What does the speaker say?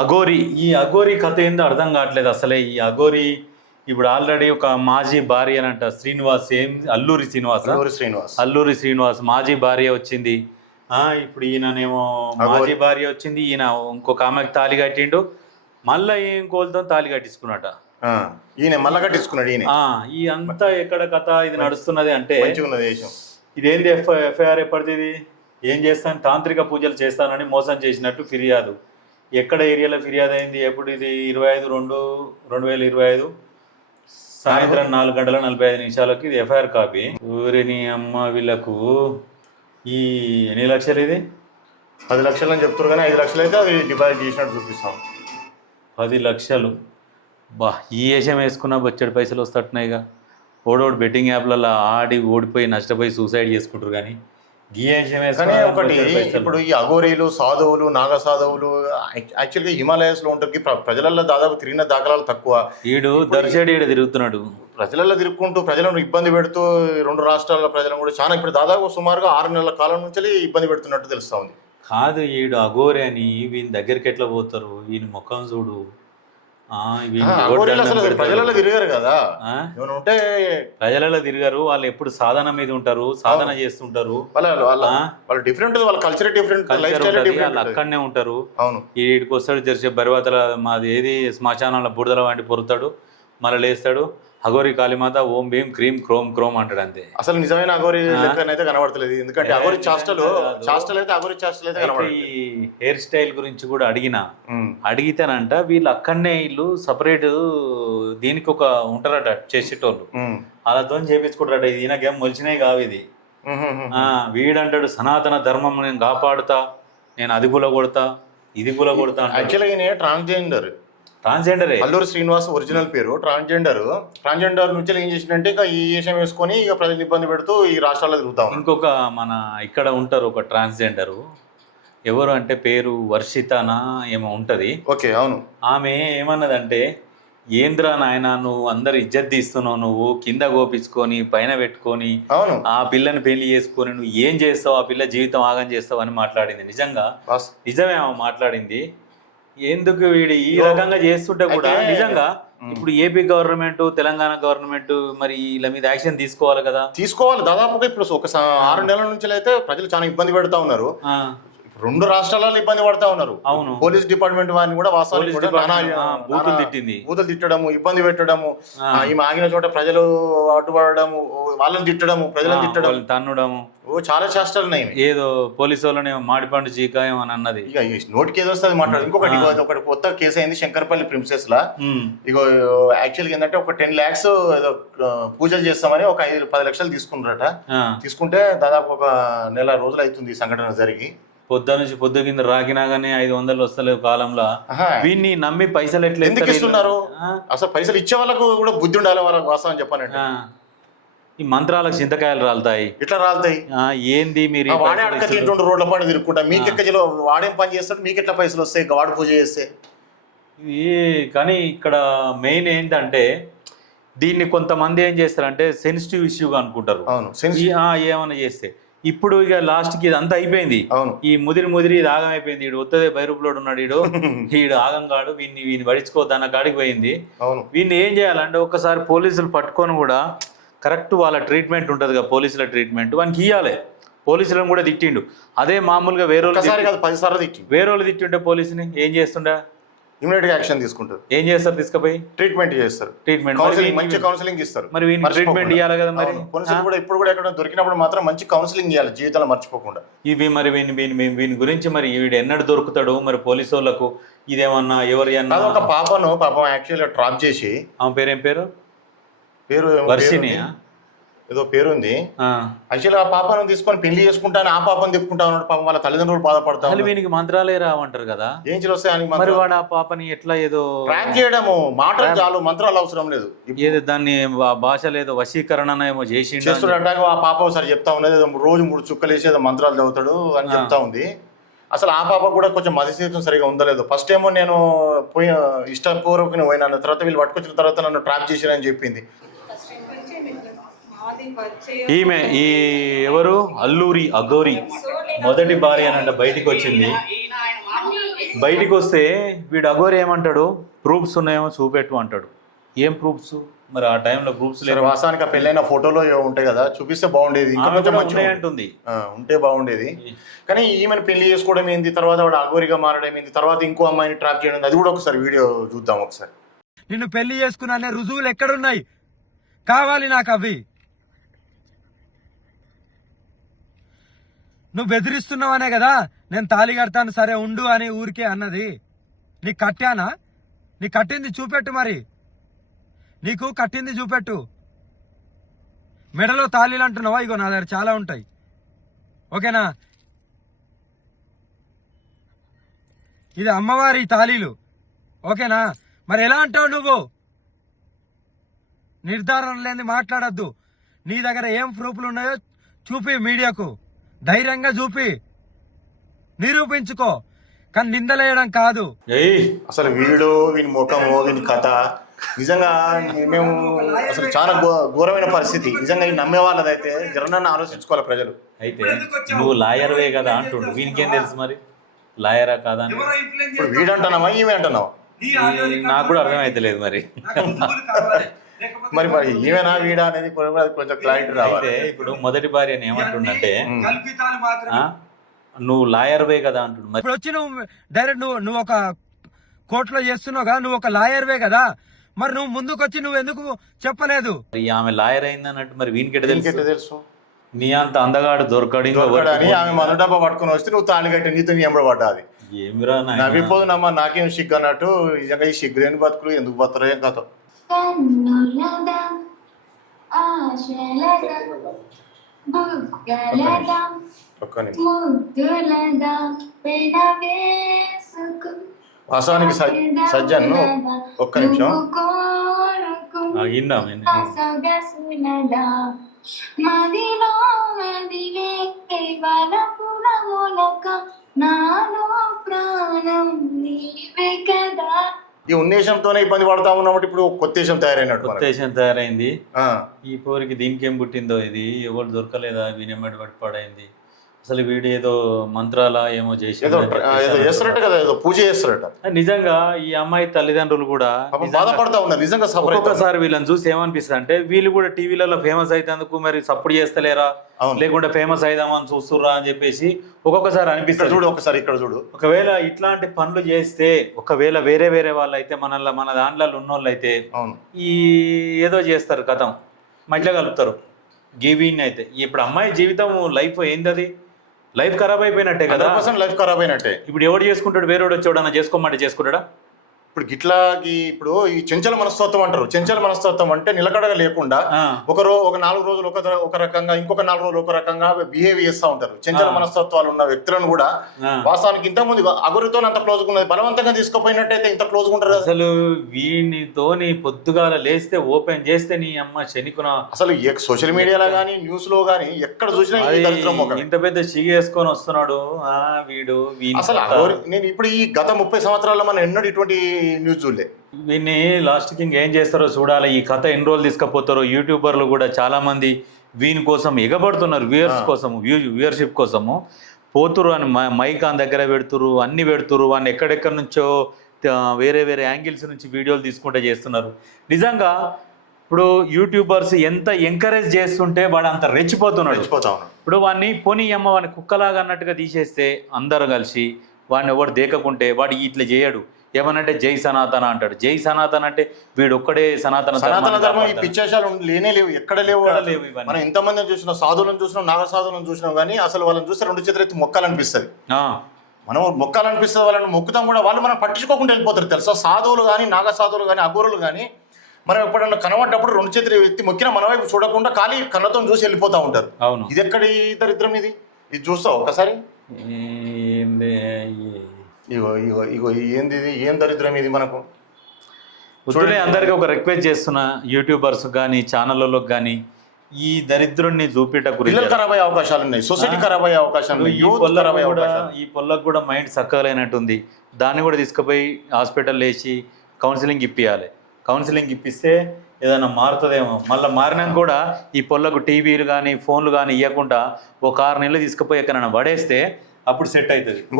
అఘోరి ఈ అఘోరి కథ ఏందో అర్థం కావట్లేదు అసలే. ఈ అఘోరి ఇప్పుడు ఆల్రెడీ ఒక మాజీ భార్య అనంట శ్రీనివాస్, అల్లూరి శ్రీనివాస్, అల్లూరి శ్రీనివాస్ మాజీ భార్య వచ్చింది. ఇప్పుడు ఈయననేమో మాజీ భార్య వచ్చింది, ఈయన ఇంకొక ఆమెకు తాళి కట్టిండు, మళ్ళీ ఏం కోల్తో తాళి కట్టించుకున్నట. ఈయన మళ్ళా కట్టించుకున్నాడు. ఈయన ఈ అంతా ఎక్కడ కథ ఇది నడుస్తున్నది అంటే ఇదేంది ఎఫ్ఐఆర్ ఎప్పటిది, ఏం చేస్తాను తాంత్రిక పూజలు చేస్తానని మోసం చేసినట్టు ఫిర్యాదు. ఎక్కడ ఏరియాలో ఫిర్యాదు అయింది, ఎప్పుడు ఇది 25/2/2025 సాయంత్రం 4:45 ఇది ఎఫ్ఐఆర్ కాపీ. ఊరిని అమ్మ వీళ్ళకు ఈ ఎన్ని లక్షలు, ఇది 10 లక్షలు అని చెప్తారు కానీ 5 లక్షలు అయితే అది డిపాజిట్ చేసినట్టు చూపిస్తాం. 10 లక్షలు ఈ వేషం వేసుకున్నా బొచ్చడి పైసలు వస్తట్టున్నాయిగా. ఓడోడు బెట్టింగ్ యాప్లలో ఆడి ఓడిపోయి నష్టపోయి సూసైడ్ చేసుకుంటారు కానీ కానీ ఒకటి ఇప్పుడు ఈ అఘోరీలు, సాధువులు, నాగ సాధువులు యాక్చువల్గా హిమాలయస్ లో ఉంటుంది. ప్రజలలో దాదాపు తిరిగిన దాఖలాలు తక్కువ. ఈడు దర్శడి తిరుగుతున్నాడు, ప్రజలలో తిరుగుకుంటూ ప్రజలను ఇబ్బంది పెడుతూ 2 రాష్ట్రాల ప్రజలను కూడా చాలా ఇప్పుడు దాదాపు సుమారుగా 6 నెలల కాలం నుంచి ఇబ్బంది పెడుతున్నట్టు తెలుస్తా ఉంది. కాదు ఈడు అఘోరి అని వీని దగ్గరికి ఎట్లా పోతారు, ఈయన ముఖం చూడు. ప్రజలలో తిరిగారు కదా, ఉంటే ప్రజలలో తిరిగారు. వాళ్ళు ఎప్పుడు సాధన మీద ఉంటారు, సాధన చేస్తుంటారు. వాళ్ళ డిఫరెంట్, వాళ్ళ కల్చర్ డిఫరెంట్, వాళ్ళు అక్కడనే ఉంటారు. అవును, వీడికి వస్తాడు జరిసే బరివాతల మాది ఏది శ్మశానాల బుడదల వంటి పొరుతాడు, మళ్ళీ లేస్తాడు అఘోరి కాళీమాత ఓం భీం క్రీం క్రోమ్ క్రోమ్ అంటాడు అంతే. అసలు నిజమైన అఘోరి అయితే కనబడతలేదు, ఎందుకంటే అఘోరి చాస్టలు అయితే అఘోరి చాస్టలు అయితే కనబడతాయి. ఈ హెయిర్ స్టైల్ గురించి కూడా అడిగితేనంట వీళ్ళు అక్కడనే వీళ్ళు సపరేట్ దీనికి ఒక ఉంటారట చేసేటోళ్ళు, వాళ్ళతో చేపించుకుంటారట. ఇది ఈయనకేం మొలిచినాయి కావు ఇది. వీడంటాడు సనాతన ధర్మం నేను కాపాడుతా, నేను అది గుల కొడతా, ఇది గుల కొడతా. యాక్చువల్గా ట్రాన్స్జెండర్ అల్లూరి శ్రీనివాస్ ఒరిజినల్ పేరు. ట్రాన్స్జెండర్ నుంచి ఏం చేసిందంటే ఇక ఈ వేషం వేసుకొని ఇక ప్రజలు ఇబ్బంది పెడుతూ ఈ రాష్ట్రాల్లో తిరుగుతాం. ఇంకొక మన ఇక్కడ ఉంటారు ఒక ట్రాన్స్జెండర్, ఎవరు అంటే పేరు వర్షితనా ఏమో ఉంటది. ఓకే, అవును. ఆమె ఏమన్నదంటే ఏంద్రా నాయన నువ్వు అందరు ఇజ్జత్ తీస్తున్నావు, నువ్వు కింద గోపించుకొని పైన పెట్టుకొని ఆ పిల్లని పెళ్లి చేసుకొని నువ్వు ఏం చేస్తావు, ఆ పిల్ల జీవితం ఆగం చేస్తావు అని మాట్లాడింది. నిజమే ఆమె మాట్లాడింది. ఎందుకు వీడు ఈ రకంగా చేస్తుంటే కూడా నిజంగా ఇప్పుడు ఏపీ గవర్నమెంట్, తెలంగాణ గవర్నమెంట్ మరి వీళ్ళ మీద యాక్షన్ తీసుకోవాలి కదా. తీసుకోవాలి. దాదాపుగా ఇప్పుడు ఒక 6 నెలల నుంచి అయితే ప్రజలు చాలా ఇబ్బంది పెడతా ఉన్నారు. 2 రాష్ట్రాలలో ఇబ్బంది పడతా ఉన్నారు. అవును, పోలీస్ డిపార్ట్మెంట్ వారిని కూడా బూతులు తిట్టింది, బూతులు తిట్టడము, ఇబ్బంది పెట్టడము, ఈమె ఆగిన చోట ప్రజలు అడ్డుపడము, వాళ్ళని తిట్టడము, ప్రజలను తిట్టడం, తన్నడము, చాలా చేష్టలు ఉన్నాయి. ఏదో పోలీసు వాళ్ళని మాడిపండు చీకాయం అని అన్నది. ఇక నోటికి ఏదో వస్తుంది మాట్లాడు. ఇంకొకటి ఒకటి కొత్త కేసు అయింది శంకర్పల్లి ప్రిన్సెస్ లా. ఇగో యాక్చువల్గా ఏంటంటే ఒక 10 lakhs ఏదో పూజలు చేస్తామని ఒక 10 లక్షలు తీసుకున్నారట. తీసుకుంటే దాదాపు ఒక నెల రోజులు అవుతుంది సంఘటన జరిగి. పొద్దు కింద రాకినా గానీ 500 వస్తలేవు కాలంలో. వీడిని నమ్మి పైసలు ఎట్లా ఎందుకు ఇస్తున్నారు? అసలు పైసలు ఇచ్చే వాళ్ళకు కూడా బుద్ధి ఉండాలి. వాళ్ళకి వాస్తవం చెప్పానంటే ఈ మంత్రాలకు చింతకాయలు రాలుతాయి, ఇట్లా రాలుతాయి. ఏంది మీరు వాడే అడక తింటుండ్రు రోడ్ల పైన తిరుగుకుంటా. మీకెక్కలో వాడేం పని చేస్తాడు, మీకు ఎట్లా పైసలు వస్తాయి వాడు పూజ చేస్తే. కానీ ఇక్కడ మెయిన్ ఏంటంటే దీన్ని కొంతమంది ఏం చేస్తారంటే సెన్సిటివ్ ఇష్యూగా అనుకుంటారు. ఏమన్నా చేస్తే ఇప్పుడు ఇక లాస్ట్ కి ఇదంతా అయిపోయింది. ఈ ముదిరి ఇది ఆగం అయిపోయింది. వీడు వస్తుంది బైరూపులోడు ఉన్నాడు, వీడు ఆగం కాడు, వీడిని పడించుకోవద్దన్న కాడికి పోయింది. వీడిని ఏం చేయాలంటే ఒక్కసారి పోలీసులు పట్టుకొని కూడా కరెక్ట్ వాళ్ళ ట్రీట్మెంట్ ఉంటుంది కదా, పోలీసుల ట్రీట్మెంట్ వానికి ఇవ్వాలి. పోలీసులను కూడా తిట్టిండు. అదే మామూలుగా వేరే వాళ్ళు తిట్టిండే పోలీసుని ఏం చేస్తుండే, ఇమిడియట్ గా యాక్షన్ తీసుకుంటారు. ఏం చేస్తారు, తీసుకుపోయి ట్రీట్మెంట్ చేస్తారు. మంచి కౌన్సిలింగ్ ఇస్తారు. మరి ట్రీట్మెంట్ ఇవ్వాలి కదా. మరి పోలీసులు కూడా ఇప్పుడు కూడా ఎక్కడ దొరికినప్పుడు మాత్రం మంచి కౌన్సిలింగ్ ఇవ్వాలి, జీవితాలు మర్చిపోకుండా. ఇవి మరి వీని గురించి మరి వీడు ఎన్నడు దొరుకుతాడు మరి పోలీసు వాళ్ళకు? ఇదేమన్నా ఎవరి అన్నా ఒక పాపం యాక్చువల్గా ట్రాప్ చేసి, ఆమె పేరు వర్షిని ఏదో పేరుంది. యాక్చువల్గా ఆ పాపను తీసుకొని పెళ్లి చేసుకుంటాను, ఆ పాపను తిప్పుకుంటా ఉన్నాడు. పాపం వాళ్ళ తల్లిదండ్రులు బాధపడతారు. వీనికి మంత్రాలే రావంటారు కదా, ఏం వస్తాయి. మరి వాడు ఆ పాపని ఎట్లా ఏదో ట్రాక్ చేయడము, మాటలు చాలు, మంత్రాలు అవసరం లేదు. ఏదో దాన్ని భాష లేదో వశీకరణ ఏమో చేస్తుంటే ఆ పాప ఒకసారి చెప్తా ఉన్నది, రోజు 3 చుక్కలు వేసి ఏదో మంత్రాలు చదువుతాడు అని చెప్తా ఉంది. అసలు ఆ పాప కూడా కొంచెం మతిస్థితం సరిగా ఉందలేదు. ఫస్ట్ ఏమో నేను ఇష్టపూర్వకంగా పోయినాను, తర్వాత వీళ్ళు పట్టుకొచ్చిన తర్వాత నన్ను ట్రాప్ చేసిరని చెప్పింది. ఈమె ఈ ఎవరు అఘోరి మొదటి భార్య అనంట బయటికి వచ్చింది. బయటికి వస్తే వీడు అఘోరి ఏమంటాడు, ప్రూఫ్స్ ఉన్నాయేమో చూపెట్టు అంటాడు. ఏం ప్రూఫ్స్ మరి ఆ టైంలో ప్రూఫ్స్ సరే వాస్తవానికి ఆ పెళ్ళైన ఫోటోలో ఉంటాయి కదా, చూపిస్తే బాగుండేది, ఇంకా కొంచెం మంచిగా అంటుంది, ఉంటే బాగుండేది. కానీ ఈమెను పెళ్లి చేసుకోవడం ఏంది, తర్వాత వాడు అఘోరిగా మారడం ఏంది, తర్వాత ఇంకో అమ్మాయిని ట్రాప్ చేయడం, అది కూడా ఒకసారి వీడియో చూద్దాం ఒకసారి. నిన్ను పెళ్లి చేసుకున్నా రుజువులు ఎక్కడున్నాయి, కావాలి నాకు అవి. నువ్వు బెదిరిస్తున్నావనే కదా నేను తాళి కడతాను సరే ఉండు అని ఊరికే అన్నది. నీకు కట్టానా? నీకు కట్టింది చూపెట్టు, మరి నీకు కట్టింది చూపెట్టు. మెడలో తాళీలు అంటున్నావా? ఇగో నా దగ్గర చాలా ఉంటాయి, ఓకేనా? ఇది అమ్మవారి తాళీలు, ఓకేనా? మరి ఎలా అంటావు నువ్వు? నిర్ధారణ లేని మాట్లాడద్దు. నీ దగ్గర ఏం ప్రూఫ్లు ఉన్నాయో చూపి, మీడియాకు ధైర్యంగా చూపి, నిరూపించుకో, కానీ నిందలేయడం కాదు. అసలు వీని ముఖము, వీని కథ నిజంగా మేము అసలు చాలా ఘోరమైన పరిస్థితి. నిజంగా ఈ నమ్మే వాళ్ళదైతే జరనన్న ఆలోచించుకోవాలి ప్రజలు. అయితే నువ్వు లాయర్వే కదా అంటుండు, వీనికేం తెలుసు మరి లాయరా కాదా అని? ఇప్పుడు వీడంటున్నావా ఈమె అంటున్నావా? నాకు కూడా అర్థమైతలేదు మరి. మరి ఈమెనా వీడా అనేది కొంచెం క్లారిటీ రావాలి. ఇప్పుడు మొదటి భార్య ఏమంటుండంటే నువ్వు లాయర్వే కదా అంటుండు. మరి ఇప్పుడు వచ్చి నువ్వు డైరెక్ట్ నువ్వు ఒక కోర్టులో చేస్తున్నావు కదా, నువ్వు ఒక లాయర్వే కదా, మరి నువ్వు ముందుకు వచ్చి నువ్వు ఎందుకు చెప్పలేదు? ఆమె లాయర్ అయిందన్నట్టు మరి వీనికెట తెలుసు? నీ అంత అందగాడు దొరకడు ఆమె మన డబ్బా పట్టుకుని వస్తే నువ్వు తాళి కట్టి నీతో ఎంబడి పడ్డాది. ఏమిరా నవ్విపోదునమ్మా, నాకేం సిగ్గు అన్నట్టు. నిజంగా ఈ సిగ్గులేని బతుకులు ఎందుకు బతురో ఏం కథ. వాస్తవానికి సజ్జన్ ఒక్క నిమిషం ఈ ఉద్దేశంతోనే ఇబ్బంది పడతా ఉన్నప్పుడు ఇప్పుడు కొత్త దేశం తయారైనట్టు. కొత్త దేశం తయారైంది. ఈ పోరికి దీనికి ఏం పుట్టిందో ఇది, ఎవరు దొరకలేదా, వీనెమ్మడి పట్టి పడైంది. అసలు వీడు ఏదో మంత్రాల ఏమో చేస్తారట కదా, ఏదో పూజ చేస్తారట. నిజంగా ఈ అమ్మాయి తల్లిదండ్రులు కూడా బాధపడతా ఉన్నారు నిజంగా. ఒక్కొక్కసారి వీళ్ళని చూసి ఏమనిపిస్తుంది అంటే, వీళ్ళు కూడా టీవీలలో ఫేమస్ అయితేందుకు మరి సపోర్ట్ చేస్తలేరా, లేకుంటే ఫేమస్ అయిదామని చూస్తుర్రా అని చెప్పేసి ఒక్కొక్కసారి అనిపిస్తుంది. చూడు ఒకసారి ఇక్కడ చూడు. ఒకవేళ ఇట్లాంటి పనులు చేస్తే, ఒకవేళ వేరే వేరే వాళ్ళు అయితే, మన దాంట్లో ఉన్నోళ్ళు అయితే ఈ ఏదో చేస్తారు, కథం మధ్యలో కలుపుతారు. గీవీని అయితే ఇప్పుడు అమ్మాయి జీవితం లైఫ్ ఏంది, అది లైఫ్ ఖరాబ్ అయిపోయినట్టే కదా. లైఫ్ ఖరాబ్ అయినట్టే. ఇప్పుడు ఎవడు చేసుకుంటాడు, వేరేవాడు వచ్చాడన్నా చేసుకోమంటే చేసుకుంటాడా? ఇప్పుడు గిట్లాకి ఇప్పుడు ఈ చెంచల మనస్తత్వం అంటారు. చెంచల మనస్తత్వం అంటే నిలకడగా లేకుండా ఒక 4 రోజులు ఒక రకంగా, ఇంకొక 4 రోజులు ఒక రకంగా బిహేవ్ చేస్తూ ఉంటారు. చెంచల మనస్తత్వాలు ఉన్న వ్యక్తులను కూడా వాస్తవానికి ఇంతకుముందు అగురితో అంత క్లోజ్ ఉన్నది, బలవంతంగా తీసుకుపోయినట్టయితే ఇంత క్లోజ్ ఉంటారు. అసలు వీనితోని పొద్దుగాల లేస్తే ఓపెన్ చేస్తే నీ అమ్మ శనికున. అసలు సోషల్ మీడియాలో కానీ న్యూస్ లో కానీ ఎక్కడ చూసినా ఇంత పెద్ద సిగి వేసుకొని వస్తున్నాడు వీడు. అసలు నేను ఇప్పుడు ఈ గత 30 సంవత్సరాల్లో మనం ఎన్నడూ ఇటువంటి న్యూస్ చూడలే. వీన్ని లాస్ట్ కి ఏం చేస్తారో చూడాలి. ఈ కథ ఎన్ని రోజులు తీసుకుపోతారో. యూట్యూబర్లు కూడా చాలా మంది వీని కోసం ఎగబడుతున్నారు, వ్యూయర్షిప్ కోసము పోతురు అని మైక్ ఆన్ దగ్గర పెడుతురు, అన్ని పెడుతురు. వాడిని ఎక్కడెక్కడి నుంచో వేరే వేరే యాంగిల్స్ నుంచి వీడియోలు తీసుకుంటే చేస్తున్నారు. నిజంగా ఇప్పుడు యూట్యూబర్స్ ఎంత ఎంకరేజ్ చేస్తుంటే వాడు అంత రెచ్చిపోతున్నాడు. ఇప్పుడు వాడిని పోనీ అమ్మ వాడిని కుక్కలాగా అన్నట్టుగా తీసేస్తే అందరూ కలిసి వాడిని ఎవడు దేకకుంటే వాడు ఇట్లా చేయడు. ఏమనంటే జై సనాతన అంటాడు. జై సనాతన అంటే వీడు ఒక్కడే సనాతన ధర్మం. ఈ పిచ్చేషాలు లేనే లేవు, ఎక్కడ లేవు. మనం ఎంతమందిని చూసినాం, సాధువులను చూసినాం, నాగ సాధువులను చూసినాం, కానీ అసలు వాళ్ళని చూస్తే 2 చేతులు ఎత్తి మొక్కాలనిపిస్తుంది. మనం మొక్కాలనిపిస్తుంది, వాళ్ళని మొక్కుతాం కూడా. వాళ్ళు మనం పట్టించుకోకుండా వెళ్ళిపోతారు తెలుసా. సాధువులు కానీ, నాగ సాధువులు కానీ, అఘోరులు కానీ మనం ఎప్పుడన్నా కనబడ్డప్పుడు 2 చేతులు ఎత్తి మొక్కినా మన వైపు చూడకుండా ఖాళీ కన్నతో చూసి వెళ్ళిపోతా ఉంటారు. అవును, ఇది ఎక్కడి దరిద్రం ఇది. ఇది చూస్తావు ఒకసారి. ఇగో ఇగో ఇగో ఏంది ఇది, ఏం దరిద్రం ఇది మనకు. చూడండి, అందరికీ ఒక రిక్వెస్ట్ చేస్తున్నా, యూట్యూబర్స్ కానీ ఛానళ్ళలో కానీ ఈ దరిద్రుడిని చూపేట పిల్లలు ఖరాబ్ అయ్యే అవకాశాలు ఉన్నాయి, సొసైటీ ఖరాబ్ అయ్యే అవకాశాలు. ఈ పొల్లకు కూడా మైండ్ చక్కలేనట్టుంది. దాన్ని కూడా తీసుకుపోయి హాస్పిటల్ వేసి కౌన్సిలింగ్ ఇప్పియాలి. కౌన్సిలింగ్ ఇప్పిస్తే ఏదైనా మారుతుందేమో. మళ్ళీ మారినాక కూడా ఈ పొల్లకు టీవీలు కానీ ఫోన్లు కానీ ఇవ్వకుండా ఒక 6 నెలలు తీసుకుపోయి ఎక్కడైనా పడేస్తే అప్పుడు సెట్ అవుతుంది.